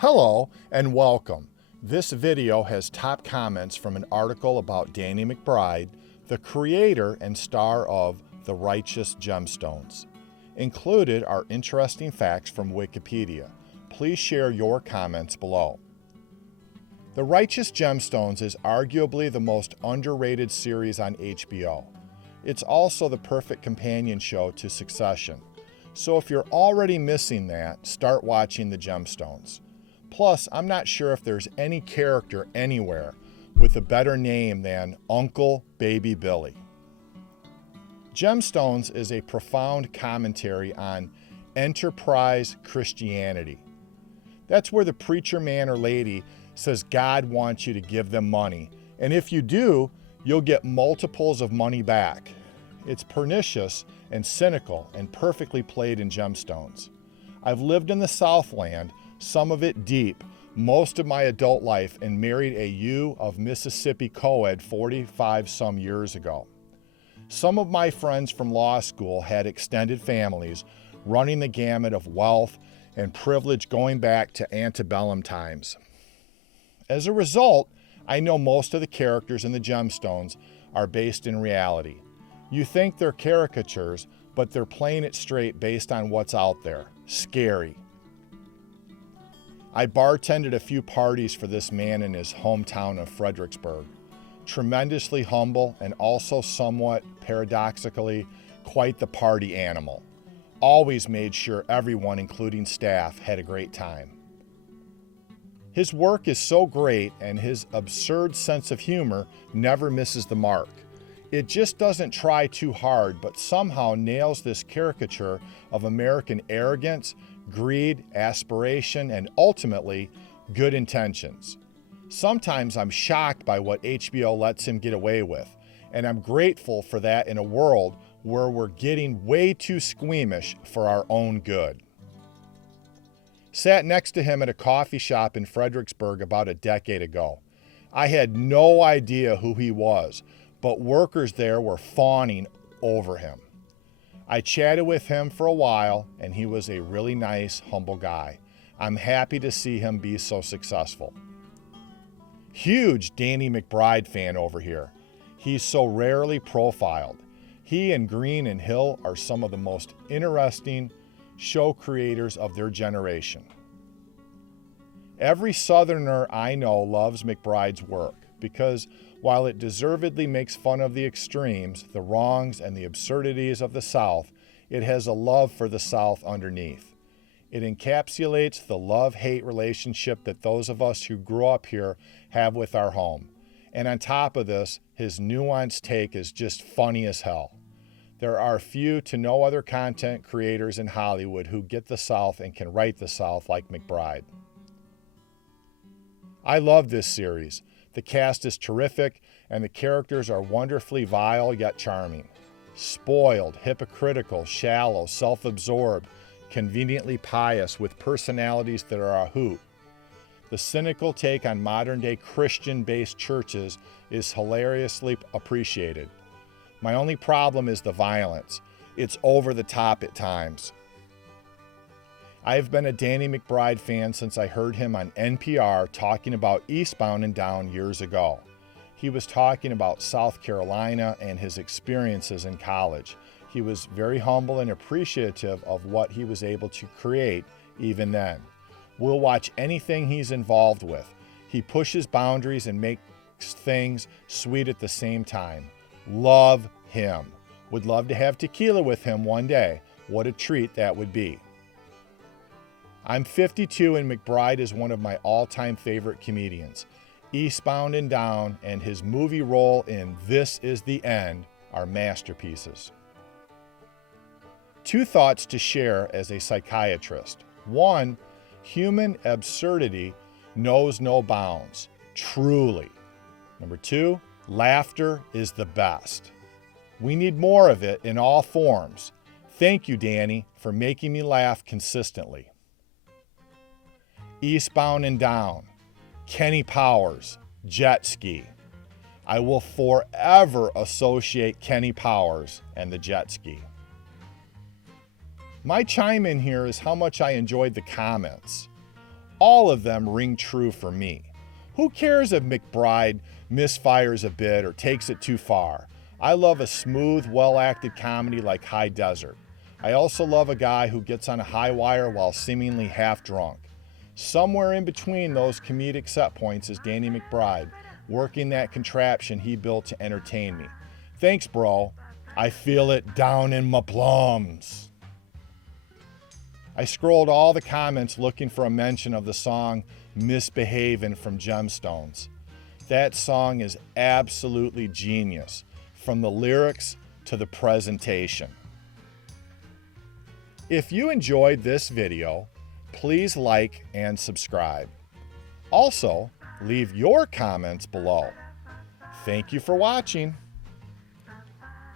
Hello and welcome. This video has top comments from an article about Danny McBride, the creator and star of The Righteous Gemstones. Included are interesting facts from Wikipedia. Please share your comments below. The Righteous Gemstones is arguably the most underrated series on HBO. It's also the perfect companion show to Succession. So if you're already missing that, start watching The Gemstones. Plus, I'm not sure if there's any character anywhere with a better name than Uncle Baby Billy. Gemstones is a profound commentary on enterprise Christianity. That's where the preacher man or lady says God wants you to give them money, and if you do, you'll get multiples of money back. It's pernicious and cynical and perfectly played in Gemstones. I've lived in the Southland, some of it deep, most of my adult life, and married a U of Mississippi co-ed 45 some years ago. Some of my friends from law school had extended families running the gamut of wealth and privilege going back to antebellum times. As a result, I know most of the characters in the Gemstones are based in reality. You think they're caricatures, but they're playing it straight based on what's out there. Scary. I bartended a few parties for this man in his hometown of Fredericksburg. Tremendously humble and also somewhat paradoxically quite the party animal. Always made sure everyone, including staff, had a great time. His work is so great and his absurd sense of humor never misses the mark. It just doesn't try too hard, but somehow nails this caricature of American arrogance, greed, aspiration, and ultimately, good intentions. Sometimes I'm shocked by what HBO lets him get away with, and I'm grateful for that in a world where we're getting way too squeamish for our own good. Sat next to him at a coffee shop in Fredericksburg about a decade ago. I had no idea who he was, but workers there were fawning over him. I chatted with him for a while, and he was a really nice, humble guy. I'm happy to see him be so successful. Huge Danny McBride fan over here. He's so rarely profiled. He and Green and Hill are some of the most interesting show creators of their generation. Every Southerner I know loves McBride's work because while it deservedly makes fun of the extremes, the wrongs, and the absurdities of the South, it has a love for the South underneath. It encapsulates the love-hate relationship that those of us who grew up here have with our home. And on top of this, his nuanced take is just funny as hell. There are few to no other content creators in Hollywood who get the South and can write the South like McBride. I love this series. The cast is terrific, and the characters are wonderfully vile yet charming. Spoiled, hypocritical, shallow, self-absorbed, conveniently pious, with personalities that are a hoot. The cynical take on modern-day Christian-based churches is hilariously appreciated. My only problem is the violence. It's over the top at times. I've been a Danny McBride fan since I heard him on NPR talking about Eastbound and Down years ago. He was talking about South Carolina and his experiences in college. He was very humble and appreciative of what he was able to create even then. We'll watch anything he's involved with. He pushes boundaries and makes things sweet at the same time. Love him. Would love to have tequila with him one day. What a treat that would be. I'm 52 and McBride is one of my all-time favorite comedians. Eastbound and Down and his movie role in This Is the End are masterpieces. Two thoughts to share as a psychiatrist. One, human absurdity knows no bounds, truly. Number two, laughter is the best. We need more of it in all forms. Thank you, Danny, for making me laugh consistently. Eastbound and Down, Kenny Powers, jet ski. I will forever associate Kenny Powers and the jet ski. My chime in here is how much I enjoyed the comments. All of them ring true for me. Who cares if McBride misfires a bit or takes it too far? I love a smooth, well-acted comedy like High Desert. I also love a guy who gets on a high wire while seemingly half drunk. Somewhere in between those comedic set points is Danny McBride, working that contraption he built to entertain me. Thanks, bro. I feel it down in my plums. I scrolled all the comments looking for a mention of the song Misbehavin' from Gemstones. That song is absolutely genius, from the lyrics to the presentation. If you enjoyed this video, please like and subscribe. Also, leave your comments below. Thank you for watching.